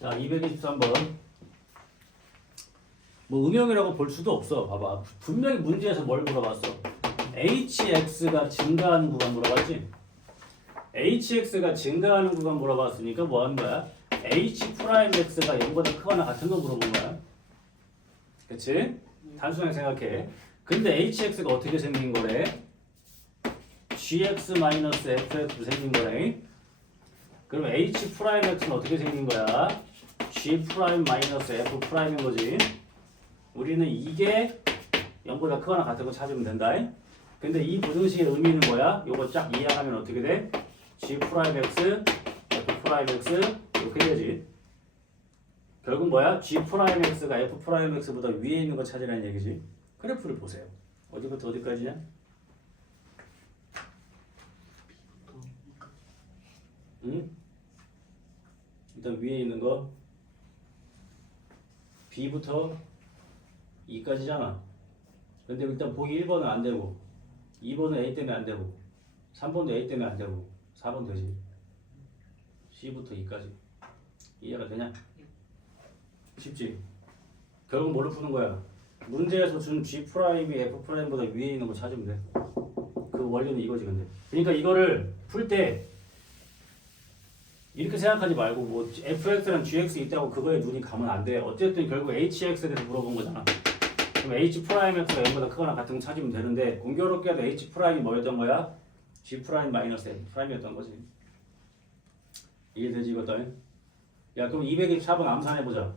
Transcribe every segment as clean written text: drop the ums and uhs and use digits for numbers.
자, 223번. 뭐 음영이라고 볼 수도 없어. 봐봐. 분명히 문제에서 뭘 물어봤어? hx가 증가하는 구간 물어봤지? hx가 증가하는 구간 물어봤으니까 뭐 하는 거야? h'x가 0보다 크거나 같은 거 물어본 거야. 그치? 단순하게 생각해. 근데 hx가 어떻게 생긴 거래? gx-fx로 생긴 거래. 그럼 h'x는 어떻게 생긴 거야? g'-f'인 거지. 우리는 이게 0보다 크거나 같은 거 찾으면 된다. 근데 이 부등식의 의미는 뭐야? 요거 쫙 이해하면 어떻게 돼? g'(x), f'x 이렇게 되지. 결국 뭐야? g'x가 f'x보다 위에 있는 거 찾으라는 얘기지. 그래프를 보세요. 어디부터 어디까지냐? 응? 일단 위에 있는 거 B부터 2까지잖아. 근데 일단 보기 1번은 안 되고 2번은 A 때문에 안 되고 3번도 A 때문에 안 되고 4번 되지. C부터 2까지. 이해가 되냐? 쉽지? 결국 뭘로 푸는 거야? 문제에서 준 G'이 F'보다 위에 있는 거 찾으면 돼. 그 원리는 이거지 근데. 그러니까 이거를 풀 때 이렇게 생각하지 말고 뭐 fx랑 gx 있다고 그거에 눈이 가면 안 돼. 어쨌든 결국 hx에 대해서 물어본 거잖아. 그럼 h'x가 0보다 크거나 같은 거 찾으면 되는데 공교롭게도 h'이 뭐였던 거야? g'-f'이었던 거지. 이해되지 이것들? 야 그럼 224번 암산해보자.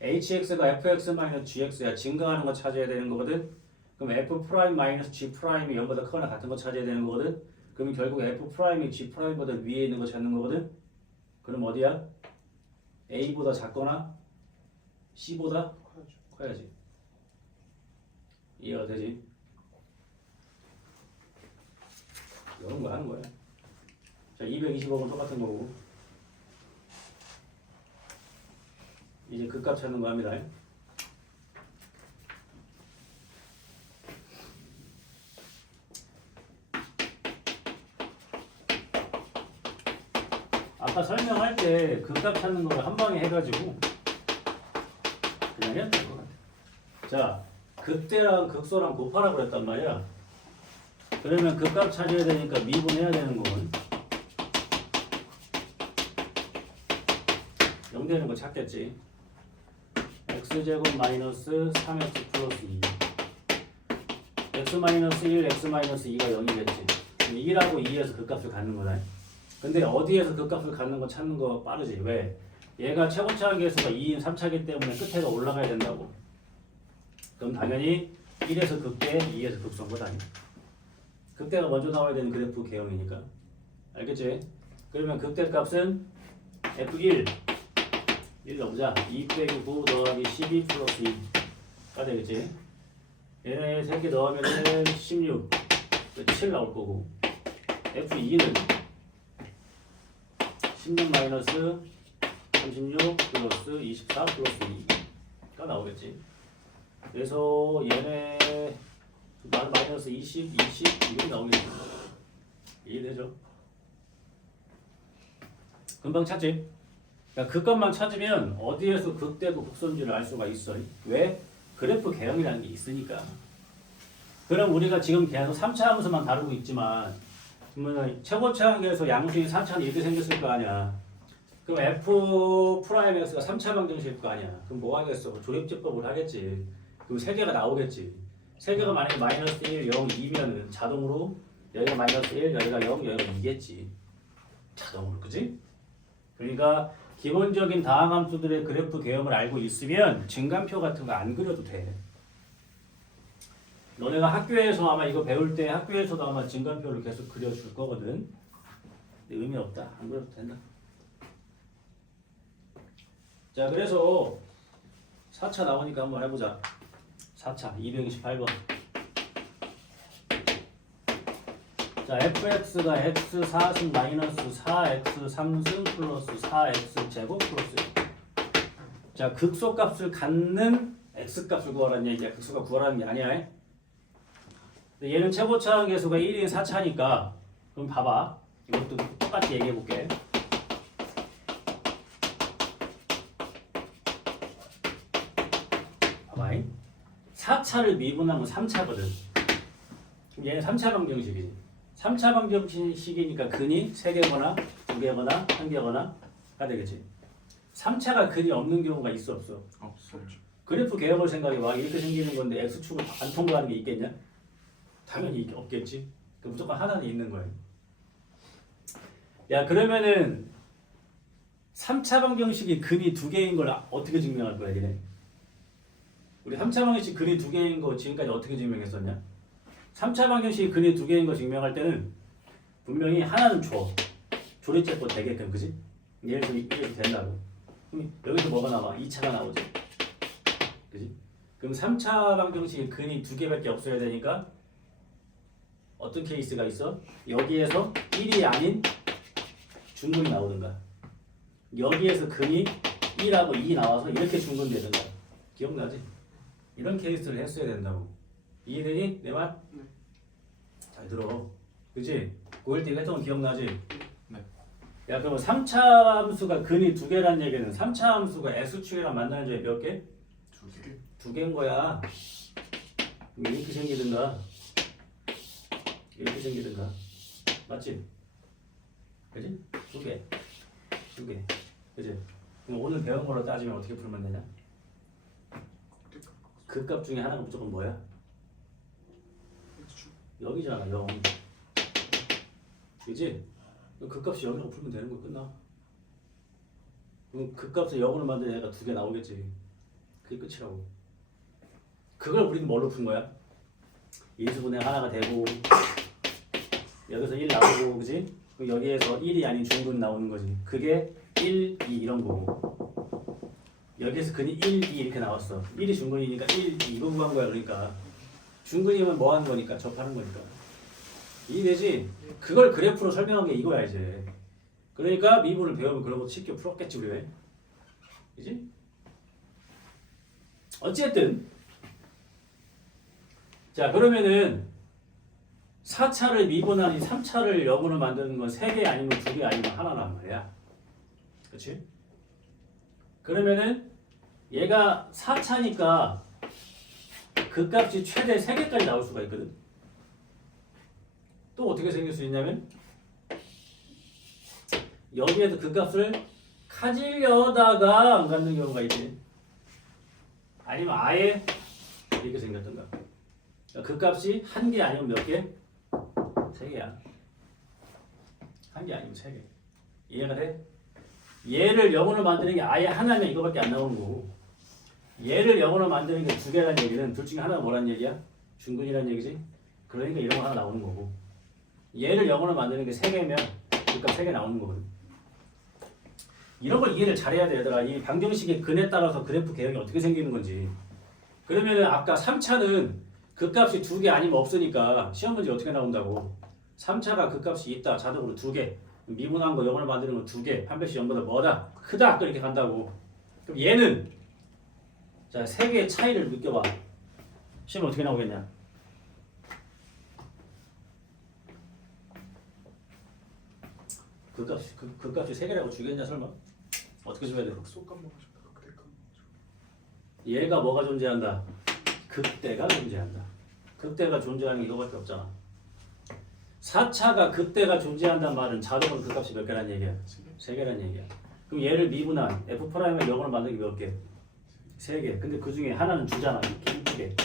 hx가 fx-gx야. 증가하는 거 찾아야 되는 거거든. 그럼 f'-g''이 0보다 크거나 같은 거 찾아야 되는 거거든. 그럼 결국 f'이 g'보다 위에 있는 거 찾는 거거든. 그럼 어디야? a보다 작거나 c보다 커야지. 이해가 되지? 이런 거 하는 거야. 자, 225번 똑같은 거고. 이제 극값 찾는 거 합니다. 아까 설명할 때 극값 찾는 걸 한 방에 해가지고 그냥 해야 될 것 같아. 자, 극대랑 극소랑 곱하라고 그랬단 말이야. 그러면 극값 찾아야 되니까 미분해야 되는 건 0 되는 거 찾겠지. x제곱 마이너스 3x 플러스 2 x 마이너스 1, x 마이너스 2가 0이겠지. 1하고 2에서 극값을 갖는 거다. 근데 어디에서 극값을 갖는 거 찾는 거 빠르지. 왜? 얘가 최고차 한계수가 2인 3차기 때문에 끝에가 올라가야 된다고. 그럼 당연히 1에서 극대, 2에서 극소인 거다. 극대가 먼저 나와야 되는 그래프 개형이니까. 알겠지? 그러면 극대 값은 F1 1 넣어보자. 2 빼기 9 더하기 12 플러스 2가 되겠지. 얘네 3개 넣으면 16 7 나올 거고. F2는 16 마이너스 36 플러스 24 플러스 2가 나오겠지. 그래서 얘네 마이너스 20, 20 이렇게 나오겠지. 이해되죠? 금방 찾지? 그러니까 그것만 찾으면 어디에서 극대고 극소인지를 알 수가 있어. 왜? 그래프 개형이라는 게 있으니까. 그럼 우리가 지금 계속 3차 함수만 다루고 있지만 그러면 최고차 한계에서 양수인 4차는 이렇게 생겼을 거 아니야. 그럼 f'x가 3차 방정식일 거 아니야. 그럼 뭐 하겠어? 조립제법을 하겠지. 그럼 3개가 나오겠지. 3개가 만약에 마이너스 1, 0, 2면은 자동으로 여기가 마이너스 1, 여기가 0, 여기가 2겠지. 자동으로, 그지? 그러니까 기본적인 다항함수들의 그래프 개형을 알고 있으면 증간표 같은 거 안 그려도 돼. 너네가 학교에서 아마 이거 배울 때 학교에서도 아마 증간표를 계속 그려줄 거거든. 근데 의미 없다. 안 그려도 된다. 자, 그래서 4차 나오니까 한번 해보자. 4차 228번. 자, fx가 x 4승 마이너스 4x 3승 플러스 4x 제곱 플러스. 자, 극소값을 갖는 x값을 구하라는 얘기야. 극소가 구하라는 게 아니야. 얘는 최고차 한계수가 1인 4차니까 그럼 봐봐. 이것도 똑같이 얘기해 볼게. 4차를 미분하면 3차거든. 그럼 얘는 3차 방정식이지. 3차 방정식이니까 근이 3개거나 2개거나 1개거나가 되겠지. 3차가 근이 없는 경우가 있어 없어? 없어요. 그래프 개혁을 생각해 봐. 이렇게 생기는 건데 x축을 안 통과하는 게 있겠냐? 당연히 없겠지. 그 무조건 하나는 있는 거야. 야 그러면은 3차 방정식이 근이 2개인 걸 어떻게 증명할 거야 니네? 우리 3차 방정식 근이 2개인 거 지금까지 어떻게 증명했었냐? 3차 방정식이 근이 2개인 거 증명할 때는 분명히 하나는 조리째도 되게끔 그지? 예를 들어 이렇게 된다고. 그럼 여기서 뭐가 나와? 2차가 나오지. 그지? 그럼 3차 방정식이 근이 2개밖에 없어야 되니까 어떤 케이스가 있어? 여기에서 1이 아닌 중근이 나오든가 여기에서 근이 1하고 2 나와서 이렇게 중근되든가 기억나지? 이런 케이스를 했어야 된다고. 이해되니? 내 말? 네. 잘 들어. 그치? 고1 때 했던 거 기억나지? 네. 야 그러면 3차 함수가 근이 2개란 얘기는 3차 함수가 x축이랑 만나는 점이 몇 개? 2개. 2개인 거야. 이렇게 생기든가 이렇게 생기든가 맞지? 그지? 2개 2개 그지? 그럼 오늘 배운 걸로 따지면 어떻게 풀면 되냐? 그 값 중에 하나가 무조건 뭐야? 여기잖아 0 그지? 그 값이 0이라고 풀면 되는 거 끝나. 그럼 그 값을 0으로 만든 애가 2개 나오겠지. 그게 끝이라고. 그걸 우리는 뭘로 푼 거야? 인수분해 하나가 되고 여기서 1 나오고 그지? 그럼 여기에서 1이 아닌 중근 나오는 거지. 그게 1, 2 이런 거고 여기에서 근이 1, 2 이렇게 나왔어. 1이 중근이니까 1, 2 이거 구한 거야. 그러니까 중근이면 뭐 하는 거니까 접하는 거니까 이해되지? 그걸 그래프로 설명한 게 이거야 이제. 그러니까 미분을 배우면 그런 것도 쉽게 풀었겠지 우리. 그지? 어쨌든 자 그러면은 4차를 미분하니 3차를 0으로 만드는 건 3개 아니면 2개 아니면 하나란 말이야. 그치? 그러면은 얘가 4차니까 그 값이 최대 3개까지 나올 수가 있거든. 또 어떻게 생길 수 있냐면 여기에서 그 값을 가지려다가 안 갖는 경우가 있지. 아니면 아예 이렇게 생겼던가. 그 값이 1개 아니면 몇 개? 3개야. 1개 아니면 3개. 이해가 돼? 얘를 0으로 만드는 게 아예 하나면 이거밖에 안 나오는 거고 얘를 0으로 만드는 게 2개라는 얘기는 둘 중에 하나가 뭐라는 얘기야? 중근이라는 얘기지? 그러니까 이런 거 하나 나오는 거고 얘를 0으로 만드는 게 3개면 그 값 3개 나오는 거거든. 이런 걸 이해를 잘해야 돼 얘들아. 이 방정식의 근에 따라서 그래프 개혁이 어떻게 생기는 건지. 그러면은 아까 3차는 그 값이 2개 아니면 없으니까 시험 문제 어떻게 나온다고. 3차가 그 값이 있다. 자동으로 2개. 미분한 거 0을 만드는 거 2개. 한 배씩 0보다 뭐다? 크다. 이렇게 간다고. 그럼 얘는 자 3개의 차이를 느껴봐. 시험 어떻게 나오겠냐. 그 값이 3개라고 주겠냐 설마? 어떻게 줘야 돼? 속값만 하셨다. 극대값. 얘가 뭐가 존재한다? 극대가 존재한다. 극대가 존재하는 게 이거밖에 없잖아. 4차가 극대가 존재한다는 말은 자동으로 그 값이 몇 개란 얘기야? 3개란 얘기야. 그럼 얘를 미분한 F'을 0을 만들기 몇 개? 3개. 근데 그 중에 하나는 주잖아. 이렇게 이쁘게.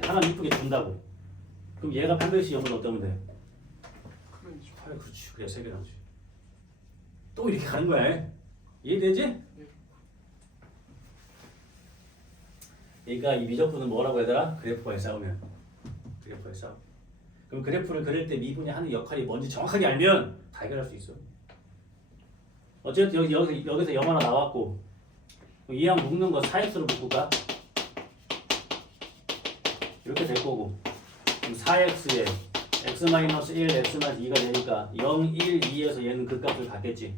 하나는 이쁘게 준다고. 그럼 얘가 반드시 0을 어떠면 돼? 그렇지. 그래 3개 나오지. 또 이렇게 가는 거야. 이해되지? 그러니까 이 미적분은 뭐라고 얘들아? 그래프와의 싸움이야. 그래프와의 싸움. 그럼 그래프를 그릴 때 미분이 하는 역할이 뭔지 정확하게 알면 다 해결할 수 있어. 어쨌든 여기서 0 하나 나왔고 이항 묶는 거 4x로 묶을까? 이렇게 될 거고 그럼 4x에 x-1, x-2가 되니까 0, 1, 2에서 얘는 그 값을 갖겠지.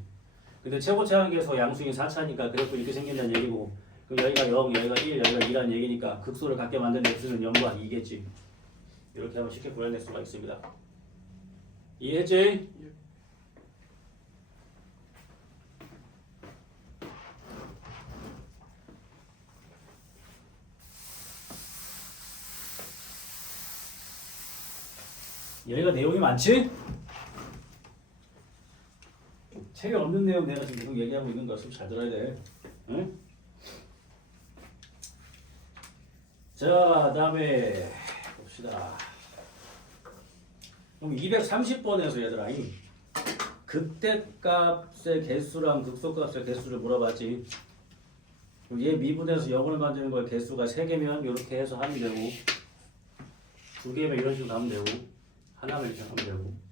근데 최고차항계에서 양수인 4차니까 그래프 이렇게 생긴다는 얘기고 그럼 여기가 0, 여기가 1, 여기가 2라는 얘기니까 극소를 갖게 만든 x는 0과 2겠지. 이렇게 하면 쉽게 구현될 수가 있습니다. 이해했지? 얘가 내용이 많지? 책에 없는 내용 내가 지금 계속 얘기하고 있는 거 잘 들어야 돼. 응? 자, 다음에 봅시다. 그럼 230번에서 얘들아, 이 극대값의 개수랑 극소값의 개수를 물어봤지. 그럼 얘 미분해서 영을 만드는 걸 개수가 3개면 이렇게 해서 하면 되고, 2개면 이런 식으로 하면 되고, 하나면 이렇게 하면 되고.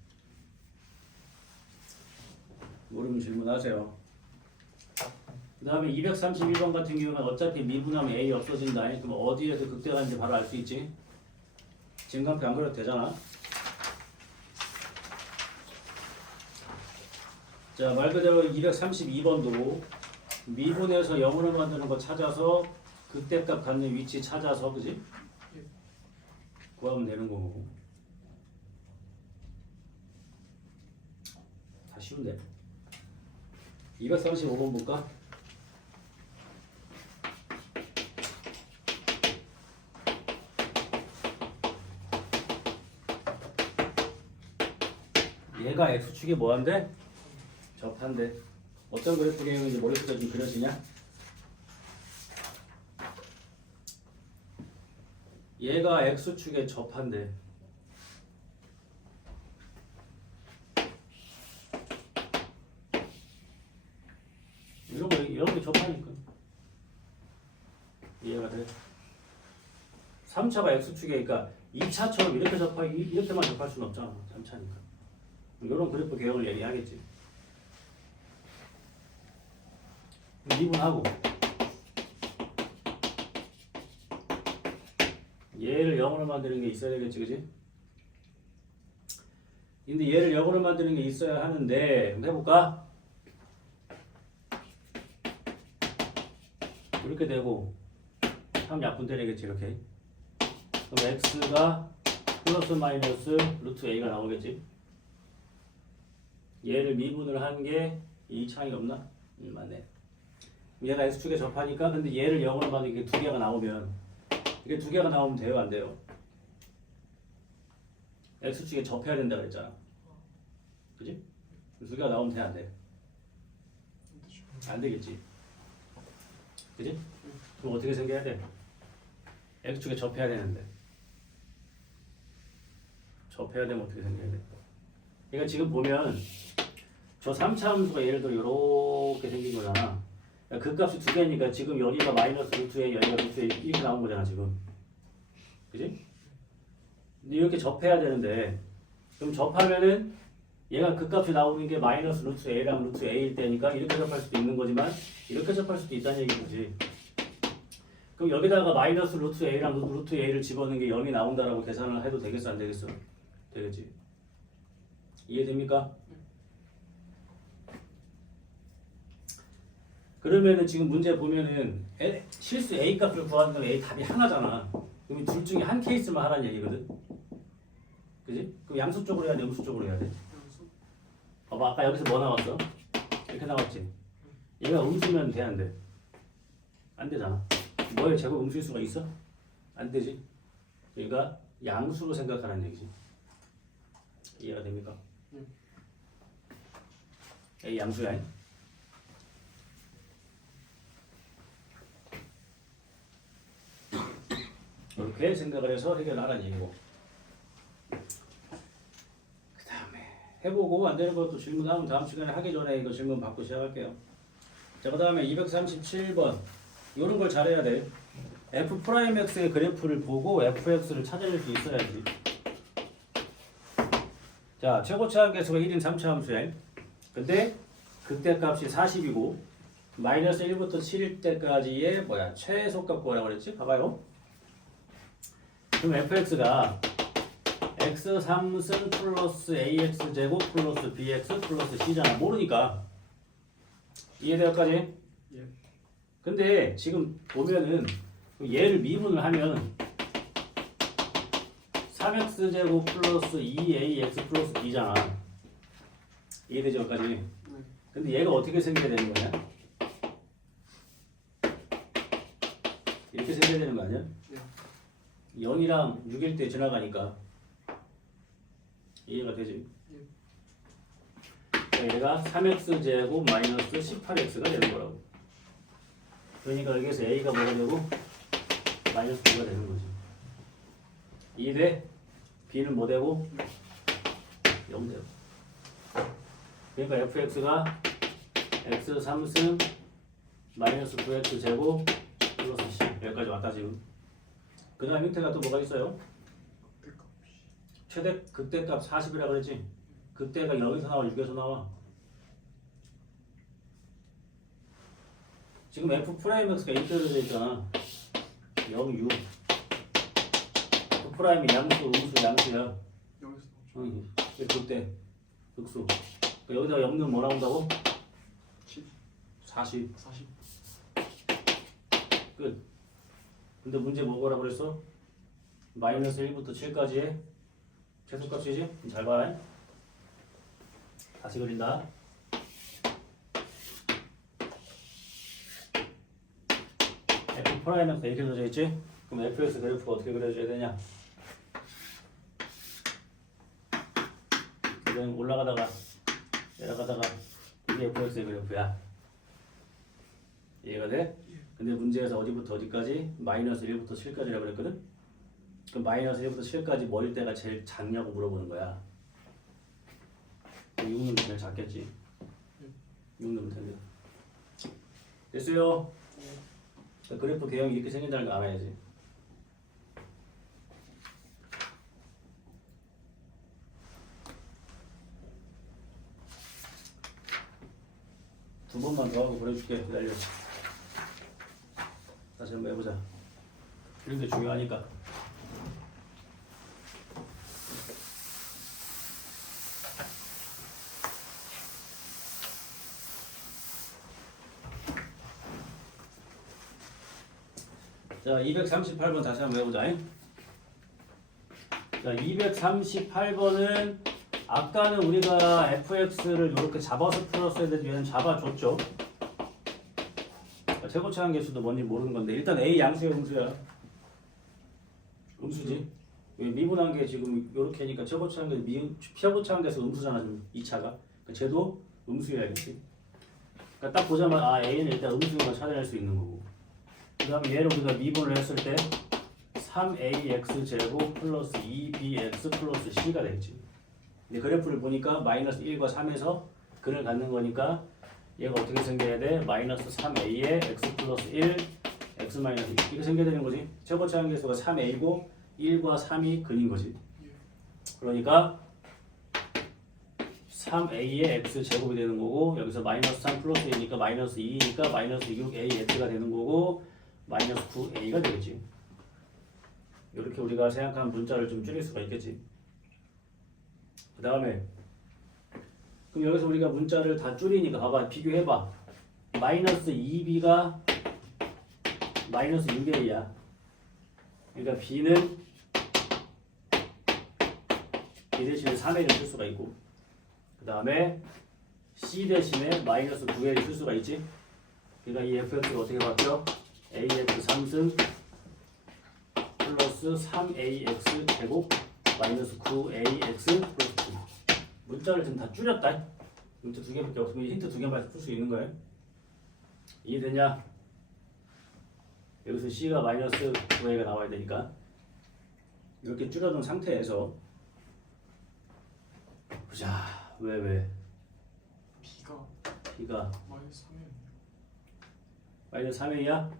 모르면 질문하세요. 그 다음에 232번 같은 경우는 어차피 미분하면 A 없어진다. 그럼 어디에서 극대가인지 바로 알 수 있지? 진간표 안 그려도 되잖아. 자, 말 그대로 232번도 미분해서 0으로 만드는 거 찾아서 극대값 갖는 위치 찾아서, 그지? 구하면 되는 거고. 다 쉬운데. 235번 볼까? 얘가 x축이 뭐한데? 접한데. 어떤 그래프 개념인지 머릿속에 좀 그려지냐? 얘가 x축에 접한데. 이런 게 접하니까 이해가 돼? 3차가 x축이니까 2차처럼 이렇게만 접할 수는 없잖아. 3차니까. 이런 그래프 개형을 얘기하겠지. 미분하고 얘를 0으로 만드는 게 있어야 되겠지, 그지? 근데 얘를 0으로 만드는 게 있어야 하는데, 한번 해볼까? 이렇게 되고 3 약분 때리겠지, 이렇게. 그럼 x가 플러스 마이너스 루트 a가 나오겠지. 얘를 미분을 한 게 이 차이 없나? 맞네. 얘가 x축에 접하니까, 근데 얘를 0으로 만드는 게 2개가 나오면, 이게 2개가 나오면 돼요, 안 돼요? x축에 접해야 된다 그랬잖아. 그지? 2개가 나오면 돼, 안 돼? 안 되겠지. 그지? 그럼 어떻게 생겨야 돼? x축에 접해야 되는데. 접해야 되면 어떻게 생겨야 돼? 그러니까 지금 보면 저 3차 함수가 예를 들어 이렇게 생긴 거잖아. 그러니까 그 값이 2개니까 지금 여기가 마이너스 루트 A, 여기가 루트 A 이렇게 나온 거잖아, 지금. 그지? 근데 이렇게 접해야 되는데, 그럼 접하면은 얘가 그 값이 나오는 게 마이너스 루트 A랑 루트 A일 때니까 이렇게 접할 수도 있는 거지만 이렇게 접할 수도 있다는 얘기인 거지. 그럼 여기다가 마이너스 루트 A랑 루트 A를 집어넣는 게 0이 나온다라고 계산을 해도 되겠어, 안 되겠어? 되겠지. 이해됩니까? 그러면은 지금 문제 보면은 실수 A 값을 구하는 건 A 답이 하나잖아. 그럼 둘 중에 한 케이스만 하라는 얘기거든. 그지? 그럼 양수 쪽으로 해야 돼, 음수 쪽으로 해야 돼? 봐봐, 아까 여기서 뭐 나왔어? 이렇게 나왔지? 얘가 음수면 돼, 안 돼? 안 되잖아. 뭐에 제곱 음수일 수가 있어? 안 되지? 그러니까 양수로 생각하라는 얘기지. 이해가 됩니까? A 양수야. 이렇게 생각을 해서 해결하라는 얘기고. 그 다음에 해보고 안 되는 것도 질문하면 다음 시간에 하기 전에 이거 질문 받고 시작할게요. 자, 그 다음에 237번. 이런 걸 잘해야 돼. f'x의 그래프를 보고 fx를 찾아낼 수 있어야지. 자, 최고차 함계수가 1인 3차 함수야. 근데 극대값이 40이고 마이너스 1부터 7일 때까지의 최소값 구하라고 그랬지? 봐봐요. 그럼 fx가 x 3승 플러스 ax 제곱 플러스 bx 플러스 c잖아. 모르니까. 이해돼요까지? 예. 근데 지금 보면은 얘를 미분을 하면 3x 제곱 플러스 2ax 플러스 b잖아. 이해되죠? 여기까지? 네. 근데 얘가 어떻게 생겨야 되는 거냐? 이렇게 생겨야 되는 거 아니야? 네. 0이랑 6일 때 지나가니까 이해가 되지? 예. 그러니까 얘가 3x제곱 마이너스 18x가 되는 거라고. 그러니까 여기서 a가 뭐가 되고 마이너스 9가 되는 거지. 2대 b는 뭐 되고 0 되고. 그러니까 fx가 x 3승 마이너스 9x 제곱 플러스 c 여기까지 왔다 지금. 그 다음 형태가 또 뭐가 있어요? 극대값. 최대 극대값 40이라 그랬지? 극대가 여기서 나와 6에서 나와. 지금 f 프라임 x가 인테그로 되어 있잖아. 0, 6. f 프라임이 양수, 음수, 양수야. 여기서 응. 극대, 극수. 그러니까 여기다가 0 넣으면 뭐 나온다고? 10, 40. 40. 끝. 근데 문제 뭐라 그랬어? 마이너스 1부터 7까지의 최소값이지? 잘 봐. 다시 그린다. f 프라임 x 이렇게 그려져 있지? 그럼 fx 그래프가 어떻게 그려져야 되냐? 이건 올라가다가 내려가다가 이게 fx의 그래프야. 이해가 돼? 근데 문제에서 어디부터 어디까지? 마이너스 1부터 7까지라고 그랬거든? 그럼 마이너스 1부터 7까지 머리대가 제일 작냐고 물어보는 거야. 6는 제일 작겠지. 6는 텐데. 됐어요? 자, 그래프 개형이 이렇게 생긴다는 거 알아야지. 두 번만 더 하고 그려줄게. 기다려. 다시 한번 해보자. 이런 게 중요하니까. 자, 238번 다시 한번 해보자. 자, 238번은 아까는 우리가 fx를 이렇게 잡아서 풀었어야 되지. 얘는 잡아줬죠. 최고차항 개수도 뭔지 모르는 건데 일단 a 양수야 음수야? 음수지. 왜 미분한 게 지금 이렇게 하니까 최고차항 개수 최고차항 개수 음수잖아 지금 2차가. 그러니까 쟤도 음수여야겠지. 그러니까 딱 보자마자 아 a는 일단 음수인 걸 찾아낼 수 있는 거고. 그 다음에 얘를 우리가 미분을 했을 때 3ax 제곱 플러스 2bx 플러스 c가 되겠지. 근데 그래프를 보니까 마이너스 1과 3에서 근을 갖는 거니까 얘가 어떻게 생겨야 돼? 마이너스 3a에 x 플러스 1, x 마이너스 1 이렇게 생겨야 되는 거지. 최고차항 개수가 3a고 1과 3이 근인 거지. 그러니까 3a의 x 제곱이 되는 거고 여기서 마이너스 3 플러스 2니까 마이너스 2니까 마이너스 6ax가 되는 거고 마이너스 9a가 되겠지. 이렇게 우리가 생각한 문자를 좀 줄일 수가 있겠지. 그 다음에 그럼 여기서 우리가 문자를 다 줄이니까 봐봐 비교해봐. 마이너스 2b가 마이너스 6a야. 그러니까 b는 b 대신에 3a를 쓸 수가 있고 그 다음에 c 대신에 마이너스 9a를 쓸 수가 있지. 그러니까 이 fx가 어떻게 바뀌어? ax 3승 플러스 3ax 제곱 마이너스 9ax 플러스 9. 문자를 지금 다 줄였다. 문자 두 개밖에 없으면 힌트 두 개만 풀 수 있는 거예요. 이해되냐? 여기서 c가 마이너스 9a가 나와야 되니까 이렇게 줄여둔 상태에서 보자. 왜? b가 마이너스 3이었네요. 마이너스 3a야?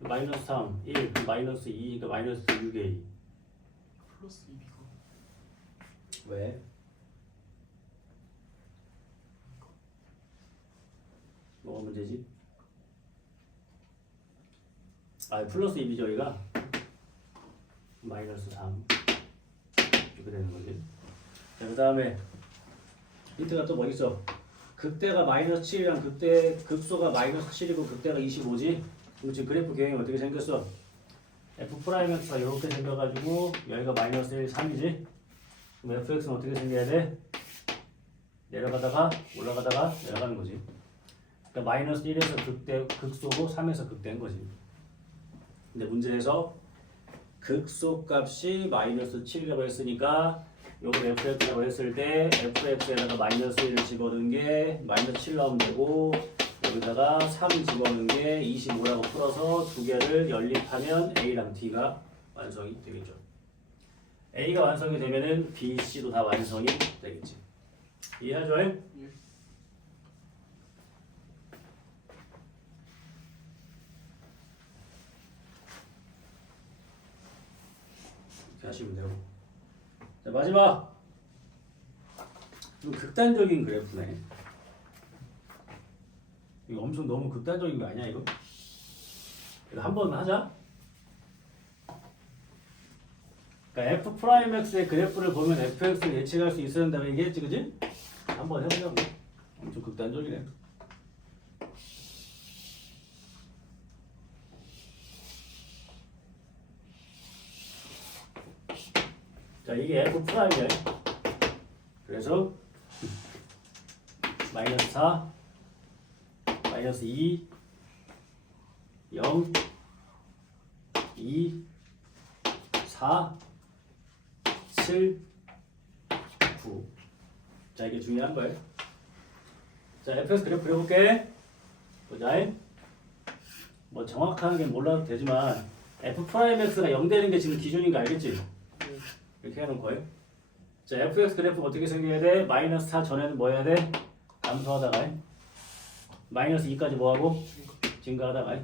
마이너스 3, 1, 마이너스 2, 그러니까 마이너스 6a. 플러스 2b가 왜? 뭐가 문제지? 아 플러스 2b죠 여기가? 마이너스 3 이렇게 되는 거지. 자, 그 다음에 힌트가 또 뭐 있어? 극대가 마이너스 7이랑 극소가 마이너스 7이고 극대가 25지? 그럼 지금 그래프 개형이 어떻게 생겼어? f 프라임 x가 이렇게 생겨가지고 여기가 마이너스 1, 3이지? 그럼 fx는 어떻게 생겨야 돼? 내려가다가 올라가다가 내려가는 거지. 그러니까 마이너스 1에서 극소고 3에서 극대인 거지. 근데 문제에서 극소 값이 마이너스 7이라고 했으니까 요걸 fx라고 했을 때 fx에다가 마이너스 1을 집어넣은 게 마이너스 7 나오면 되고 여기다가 3 집어넣은 게 25라고 풀어서 두 개를 연립하면 a랑 d가 완성이 되겠죠. a가 완성이 되면은 b, c도 다 완성이 되겠지. 이해하죠? 예. 이렇게 하시면 되고. 자, 마지막. 좀 극단적인 그래프네. 이거 엄청 너무 극단적인 거 아니야 이거? 이거 한 번 하자. 그러니까 f'x의 그래프를 보면 fx를 예측할 수 있어야 된다고 얘기했지, 그지? 한번 해보자고. 엄청 극단적이네. 자, 이게 f'이야. 그래서 마이너스 4, 마이너스 2, 0, 2, 4, 7, 9. 자, 이게 중요한 거예요. 자, fx 그래프 그려볼게. 보자. 뭐 정확하게 몰라도 되지만 f'x가 0 되는 게 지금 기준인 거 알겠지? 이렇게 해놓은 거예요. 자, fx 그래프 어떻게 생겨야 돼? 마이너스 4 전에는 뭐 해야 돼? 감소하다가 마이너스 2까지 뭐하고? 증가하다가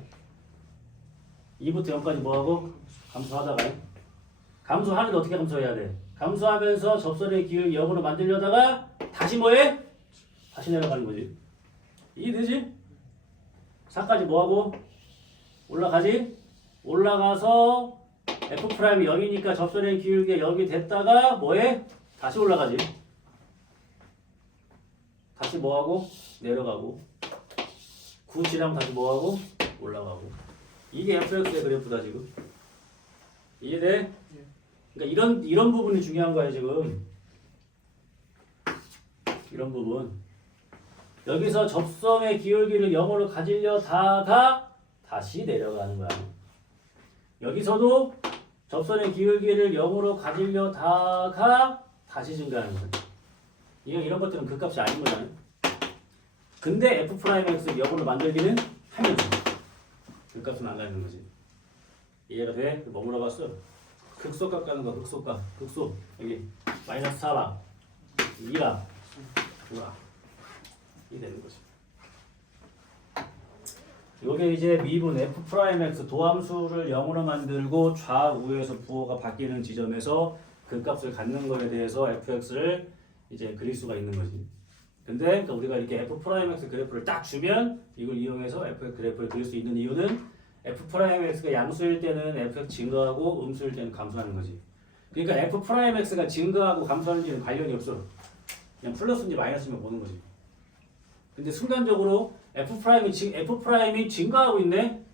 2부터 0까지 뭐하고? 감소하다가 감소하는데 어떻게 감소해야 돼? 감소하면서 접선의 기울기 0으로 만들려다가 다시 뭐해? 다시 내려가는 거지. 이해되지? 4까지 뭐하고? 올라가지? 올라가서 f'이 0이니까 접선의 기울기가 0이 됐다가 뭐해? 다시 올라가지. 다시 뭐하고? 내려가고 9 지나면 다시 뭐하고? 올라가고. 이게 fx의 그래프다 지금. 이해돼? 그러니까 이런 부분이 중요한 거야 지금. 이런 부분. 여기서 접선의 기울기를 0으로 가지려다가 다시 내려가는 거야. 여기서도 접선의 기울기를 0으로 가지려다가 다시 증가하는 거야. 이런 것들은 극값이 아닌 거잖아요. 근데 f'x를 0으로 만들기는 하면서 극값은 안 가는 거지. 이해가 돼? 뭐 물어봤어? 극소값 가는 거, 극소값. 극소. 여기 마이너스 4랑 2랑 9랑 이 되는 거지. 요게 이제 미분 f'x 도함수를 0으로 만들고 좌우에서 부호가 바뀌는 지점에서 극값을 갖는 거에 대해서 fx를 이제 그릴 수가 있는 거지. 근데 그러니까 우리가 이렇게 f'x 그래프를 딱 주면 이걸 이용해서 fx 그래프를 그릴 수 있는 이유는 f'x가 양수일 때는 fx 증가하고 음수일 때는 감소하는 거지. 그러니까 f'x가 증가하고 감소하는지는 관련이 없어. 그냥 플러스인지 마이너스인지 보는 거지. 근데 순간적으로 f'이 증가하고 있네.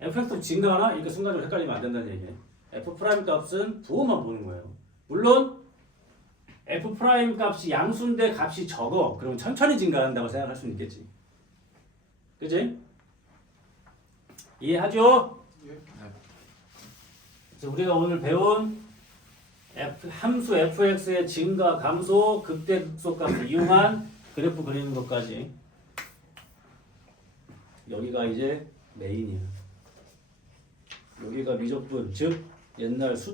fx도 증가하나? 그러니까 순간적으로 헷갈리면 안 된다는 얘기네. f' 값은 부호만 보는 거예요. 물론 f' 값이 양수인데 값이 적어. 그러면 천천히 증가한다고 생각할 수는 있겠지. 그치? 이해하죠? 예. 그래서 우리가 오늘 배운 함수 fx의 증가, 감소, 극대, 극소값을 이용한 그래프 그리는 것까지 여기가 이제 메인이야. 여기가 미적분, 즉 옛날 수